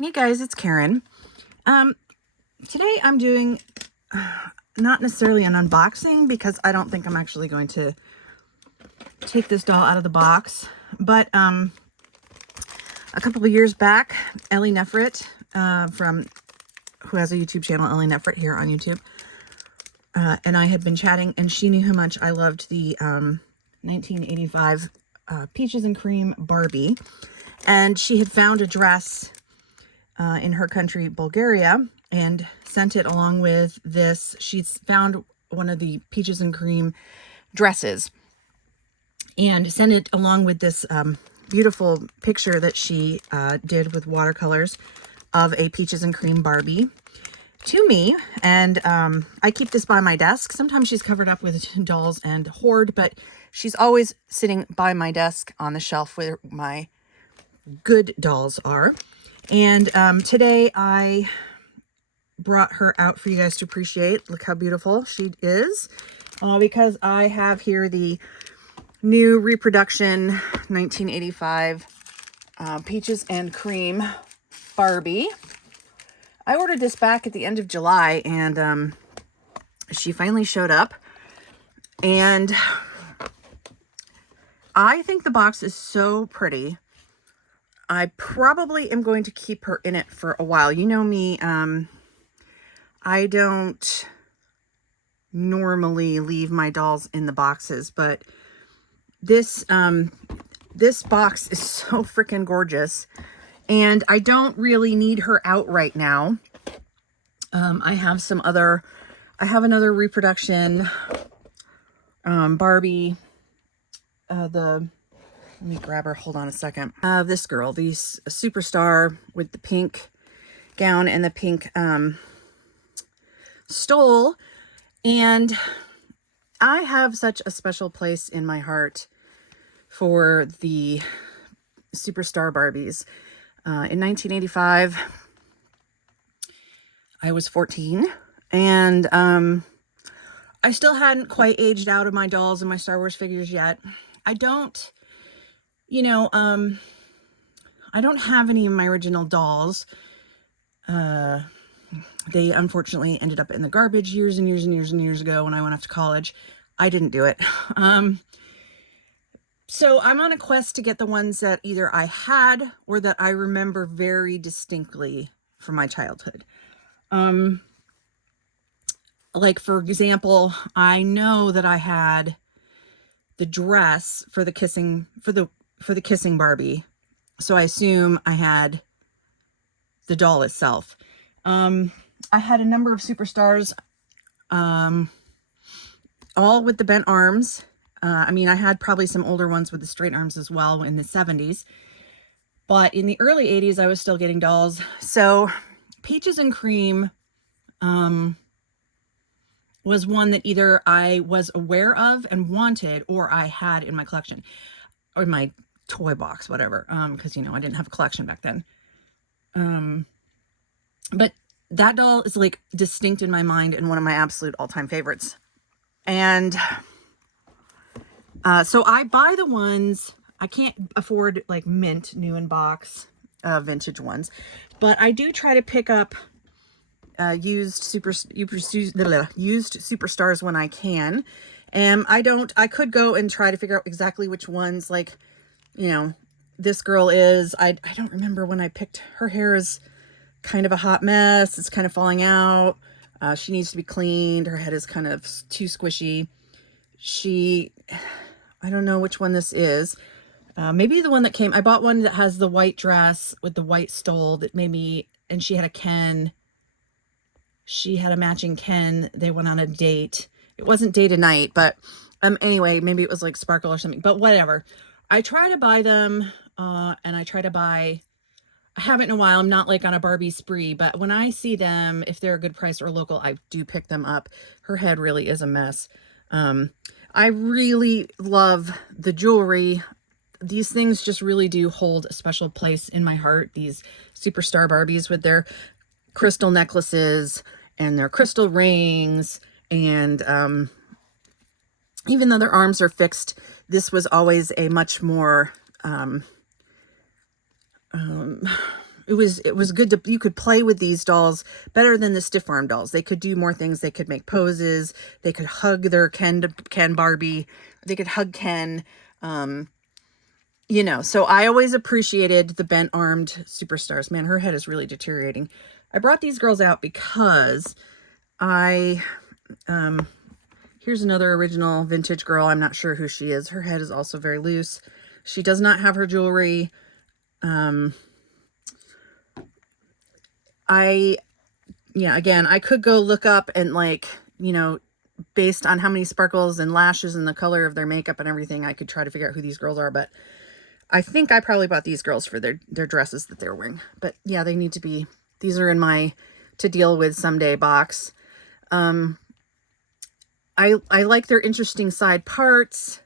Hey guys, it's Karen. Today I'm doing not necessarily an unboxing because I don't think I'm actually going to take this doll out of the box. But a couple of years back, Ellie Nefrit, who has a YouTube channel, Ellie Nefrit here on YouTube, and I had been chatting, and she knew how much I loved the 1985 Peaches and Cream Barbie, and she had found a dress in her country, Bulgaria, and sent it along with this. She's found one of the Peaches and Cream dresses and sent it along with this beautiful picture that she did with watercolors of a Peaches and Cream Barbie to me. And I keep this by my desk. Sometimes she's covered up with dolls and hoard, but she's always sitting by my desk on the shelf where my good dolls are. And today I brought her out for you guys to appreciate. Look how beautiful she is. Because I have here the new reproduction 1985 Peaches and Cream Barbie. I ordered this back at the end of July, and she finally showed up. And I think the box is so pretty. I probably am going to keep her in it for a while. You know me, I don't normally leave my dolls in the boxes, but this box is so freaking gorgeous, and I don't really need her out right now. I have another reproduction Barbie, let me grab her. Hold on a second. This girl, the superstar with the pink gown and the pink stole. And I have such a special place in my heart for the superstar Barbies. In 1985, I was 14, and I still hadn't quite aged out of my dolls and my Star Wars figures yet. I don't have any of my original dolls. They unfortunately ended up in the garbage years and years and years and years ago when I went off to college. I didn't do it. So I'm on a quest to get the ones that either I had or that I remember very distinctly from my childhood. Like, for example, I know that I had the dress for the kissing Barbie. So I assume I had the doll itself. I had a number of superstars, all with the bent arms. I mean, I had probably some older ones with the straight arms as well in the 70s. But in the early 80s, I was still getting dolls. So Peaches and Cream was one that either I was aware of and wanted, or I had in my collection, or my toy box, whatever, because, I didn't have a collection back then. But that doll is like distinct in my mind and one of my absolute all-time favorites. And so I buy the ones, I can't afford like mint, new in box, vintage ones, but I do try to pick up used superstars when I can. And I could go and try to figure out exactly which ones, like, this girl is, I don't remember when I picked. Her hair is kind of a hot mess. It's kind of falling out. She needs to be cleaned. Her head is kind of too squishy. I don't know which one this is. Maybe the one that came, I bought one that has the white dress with the white stole that made me, and she had a Ken. She had a matching Ken. They went on a date. It wasn't date a night, but anyway, maybe it was like Sparkle or something, but whatever. I try to buy them, and I haven't in a while. I'm not like on a Barbie spree, but when I see them, if they're a good price or local, I do pick them up. Her head really is a mess. I really love the jewelry. These things just really do hold a special place in my heart. These superstar Barbies with their crystal necklaces and their crystal rings. And even though their arms are fixed, this was always a much more it was good to, you could play with these dolls better than the stiff arm dolls. They could do more things. They could make poses. They could hug their Ken Barbie. They could hug Ken. You know, so I always appreciated the bent armed superstars. Man, her head is really deteriorating. I brought these girls out because here's another original vintage girl. I'm not sure who she is. Her head is also very loose. She does not have her jewelry. Again, I could go look up and, like, you know, based on how many sparkles and lashes and the color of their makeup and everything, I could try to figure out who these girls are. But I think I probably bought these girls for their dresses that they're wearing. But yeah, they need to be, these are in my to deal with someday box. I like their interesting side parts,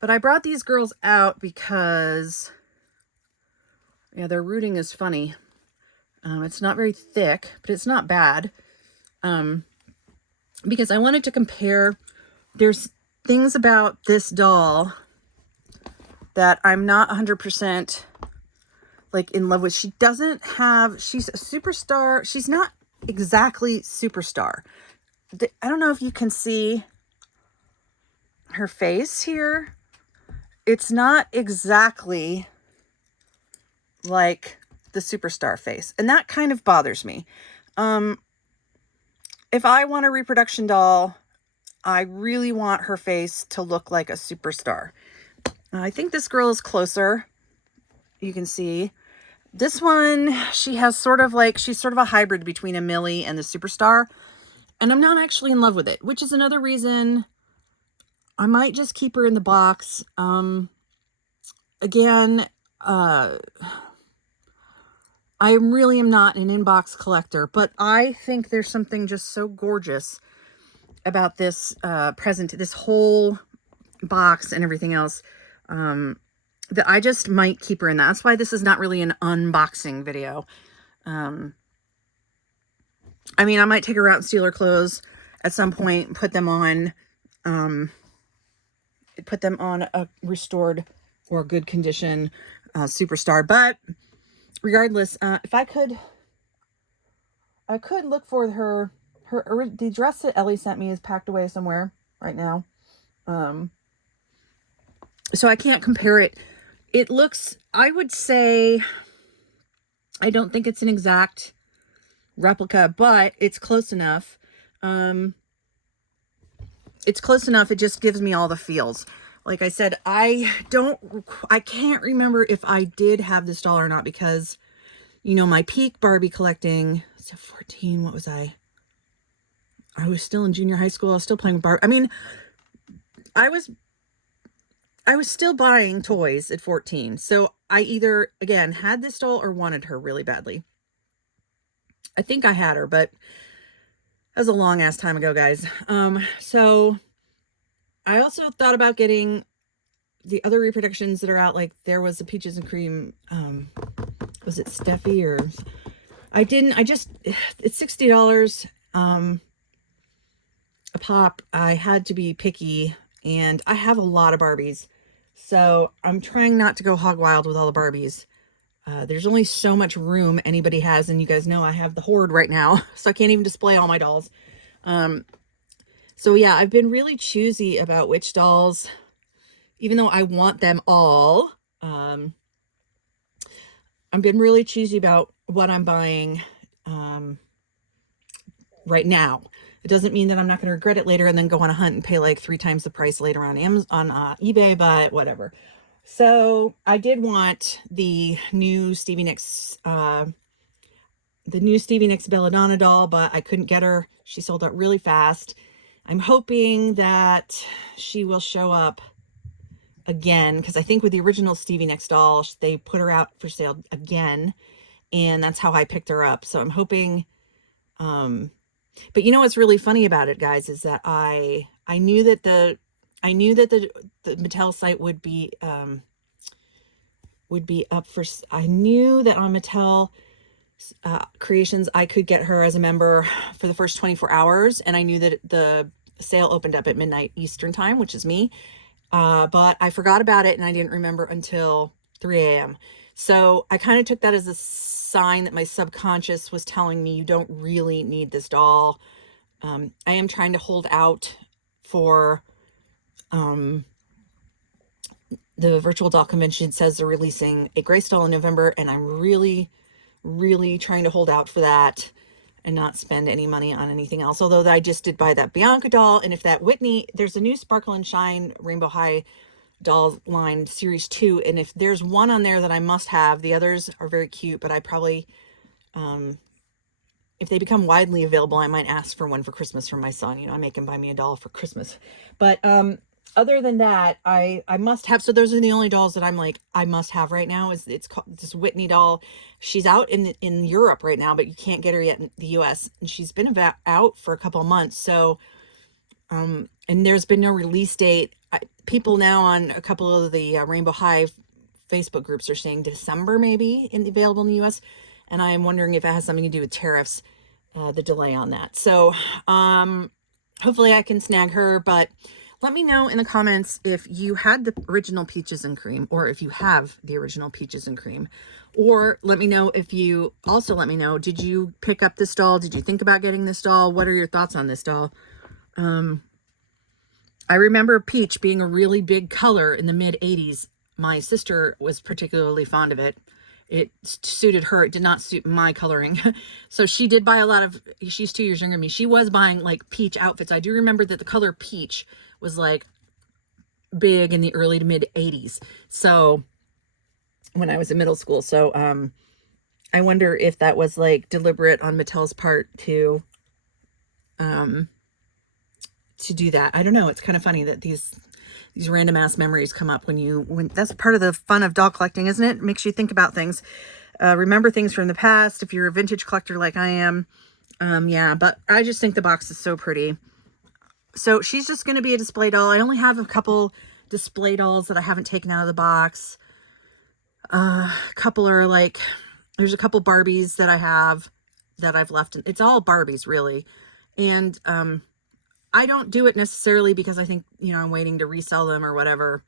but I brought these girls out because, yeah, their rooting is funny. It's not very thick, but it's not bad. Because I wanted to compare, there's things about this doll that I'm not 100% like in love with. She doesn't have, she's a superstar. She's not exactly superstar. I don't know if you can see her face here. It's not exactly like the superstar face. And that kind of bothers me. If I want a reproduction doll, I really want her face to look like a superstar. I think this girl is closer. You can see this one. She has sort of like, she's sort of a hybrid between a Millie and the superstar. And I'm not actually in love with it, which is another reason I might just keep her in the box. Again, I really am not an inbox collector, but I think there's something just so gorgeous about this present, this whole box and everything else, that I just might keep her in that. That's why this is not really an unboxing video. I mean, I might take her out and steal her clothes at some point, put them on a restored or good condition superstar. But regardless, if I could look for the dress that Ellie sent me is packed away somewhere right now. So I can't compare it. It looks, I would say, I don't think it's an exact replica, but it's close enough. It's close enough. It just gives me all the feels. Like I said, I can't remember if I did have this doll or not, because, you know, my peak Barbie collecting, so 14, what was I? I was still in junior high school. I was still playing with Barbie. I mean, I was still buying toys at 14. So I either, again, had this doll or wanted her really badly. I think I had her, but that was a long ass time ago, guys. So I also thought about getting the other reproductions that are out. Like there was the Peaches and Cream, was it Steffi or it's $60 a pop. I had to be picky, and I have a lot of Barbies. So I'm trying not to go hog wild with all the Barbies. There's only so much room anybody has, and you guys know I have the hoard right now, so I can't even display all my dolls. So yeah, I've been really choosy about which dolls, even though I want them all. I've been really choosy about what I'm buying right now. It doesn't mean that I'm not going to regret it later and then go on a hunt and pay like 3 times the price later on Amazon, on eBay, but whatever. So I did want the new Stevie Nicks Belladonna doll, but I couldn't get her. She sold out really fast. I'm hoping that she will show up again, because I think with the original Stevie Nicks doll, they put her out for sale again, and that's how I picked her up. So I'm hoping, but you know what's really funny about it, guys, is that I knew that the Mattel site would be up for, I knew that on Mattel Creations I could get her as a member for the first 24 hours, and I knew that the sale opened up at midnight Eastern time, which is me, but I forgot about it and I didn't remember until 3 a.m. So I kind of took that as a sign that my subconscious was telling me you don't really need this doll. I am trying to hold out for the virtual doll convention. Says they're releasing a Grace doll in November, and I'm really, really trying to hold out for that and not spend any money on anything else. Although I just did buy that Bianca doll, and if that Whitney, there's a new Sparkle and Shine Rainbow High doll line series 2, and if there's one on there that I must have, the others are very cute, but I probably if they become widely available, I might ask for one for Christmas from my son. You know, I make him buy me a doll for Christmas. But other than that, I must have. So those are the only dolls that I'm like, I must have right now. It's called this Whitney doll. She's out in Europe right now, but you can't get her yet in the US. And she's been out for a couple of months. So, and there's been no release date. People now on a couple of the Rainbow High Facebook groups are saying December maybe available in the US. And I am wondering if it has something to do with tariffs, the delay on that. So hopefully I can snag her, but let me know in the comments if you had the original Peaches and Cream, or if you have the original Peaches and Cream, or let me know if you also let me know, did you pick up this doll? Did you think about getting this doll? What are your thoughts on this doll? I remember Peach being a really big color in the mid 80s. My sister was particularly fond of it. It suited her. It did not suit my coloring. So she did buy a lot of, she's 2 years younger than me. She was buying like peach outfits. I do remember that the color peach was like big in the early to mid 80s. So when I was in middle school. So I wonder if that was like deliberate on Mattel's part to do that. I don't know. It's kind of funny that these random ass memories come up when that's part of the fun of doll collecting, isn't it? It makes you think about things, remember things from the past. If you're a vintage collector like I am, yeah, but I just think the box is so pretty. So she's just going to be a display doll. I only have a couple display dolls that I haven't taken out of the box. A couple are like, there's a couple Barbies that I have that I've left. It's all Barbies really. And, I don't do it necessarily because I think, you know, I'm waiting to resell them or whatever.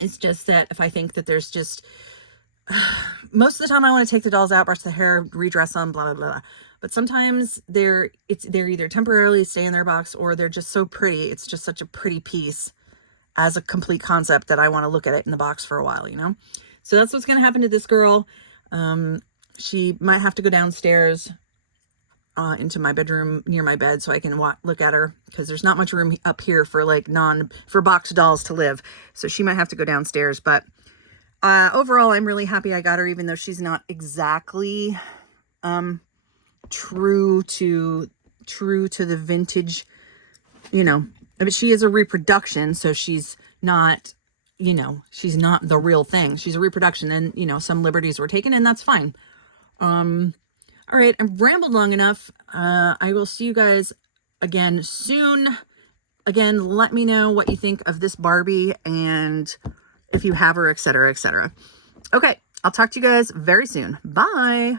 It's just that if I think that there's just, most of the time I want to take the dolls out, brush the hair, redress them, blah, blah, blah. But sometimes they're either temporarily stay in their box or they're just so pretty. It's just such a pretty piece as a complete concept that I want to look at it in the box for a while, you know? So that's what's going to happen to this girl. She might have to go downstairs into my bedroom near my bed so I can look at her, because there's not much room up here for like for box dolls to live. So she might have to go downstairs. But overall, I'm really happy I got her, even though she's not exactly true to the vintage, you know, but she is a reproduction. So she's not, you know, she's not the real thing. She's a reproduction, and, you know, some liberties were taken, and that's fine. All right, I've rambled long enough. I will see you guys again soon. Again, let me know what you think of this Barbie and if you have her, etc., etc. Okay, I'll talk to you guys very soon. Bye.